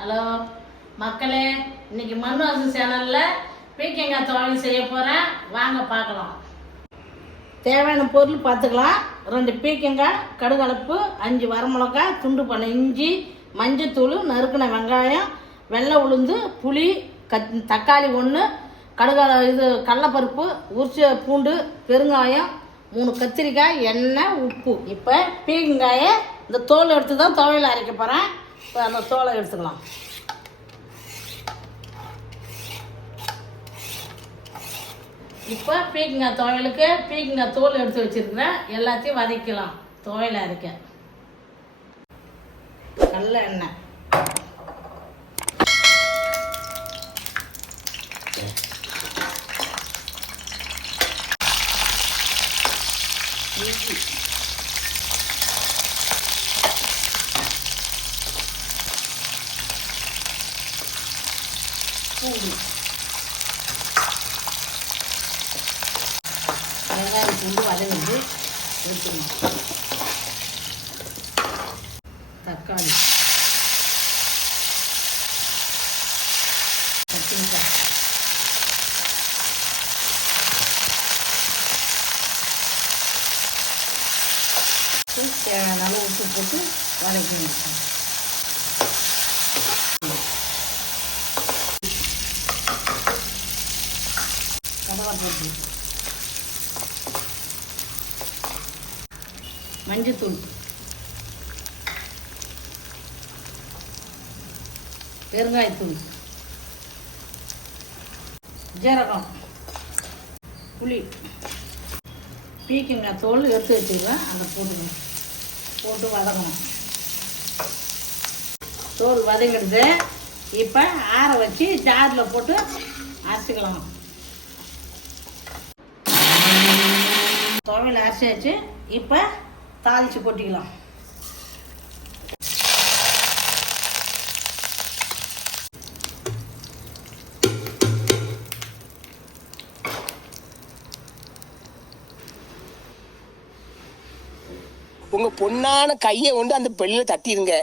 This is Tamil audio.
ஹலோ மக்களே, இன்னைக்கு மண்வாசு சேனலில் பீக்கங்காய் துவையல் செய்ய போகிறேன். வாங்க பார்க்கலாம். தேவையான பொருள் பார்த்துக்கலாம். 2 பீக்கங்காய், கடுகலப்பு, 5 வரமிளகாய், துண்டு பண்ண இஞ்சி, மஞ்சத்தூள், நறுக்கின வெங்காயம், வெள்ளை உளுந்து, புளி, தக்காளி 1, கடலைப்பருப்பு, உரிச்ச பூண்டு, பெருங்காயம், 3 கத்திரிக்காய், எண்ணெய், உப்பு. இப்போ பீக்கங்காயை இந்த தோல் எடுத்து தான் துவையல் அரைக்க போகிறேன். இப்போ அந்த தோலை எடுத்துக்கலாம். இப்போ பீக்கங்காய் துவையலுக்கு பீக்கங்காய் தோல் எடுத்து வச்சுருக்கிறேன். எல்லாத்தையும் வதக்கலாம். துவையல் அரைக்க நல்ல எண்ணெய், இஞ்சி, பூண்டு, வெங்காயம், பூண்டு வதங்கிட்டு எடுத்துக்கணும். தக்காளி, கத்திரிக்காய், தேவையான அளவு உப்பு போட்டு வதக்கணும். கடலைப்பருப்பு, மஞ்சத்தூள், பெருங்காயத்தூள், ஜீரகம், புளி, பீக்கங்காய் தோல் எடுத்து வச்சுருவேன். அதை போட்டு வதக்கணும். தோல் வதங்கிடுது. இப்போ ஆற வச்சு ஜாரில் போட்டு அரைச்சிக்கலாம். துவையல் அரைச்சாச்சு. இப்போ தாளித்து கொட்டிக்கலாம். உங்க பொண்ணான கையை கொண்டு அந்த பெல்லில தட்டிடுங்க.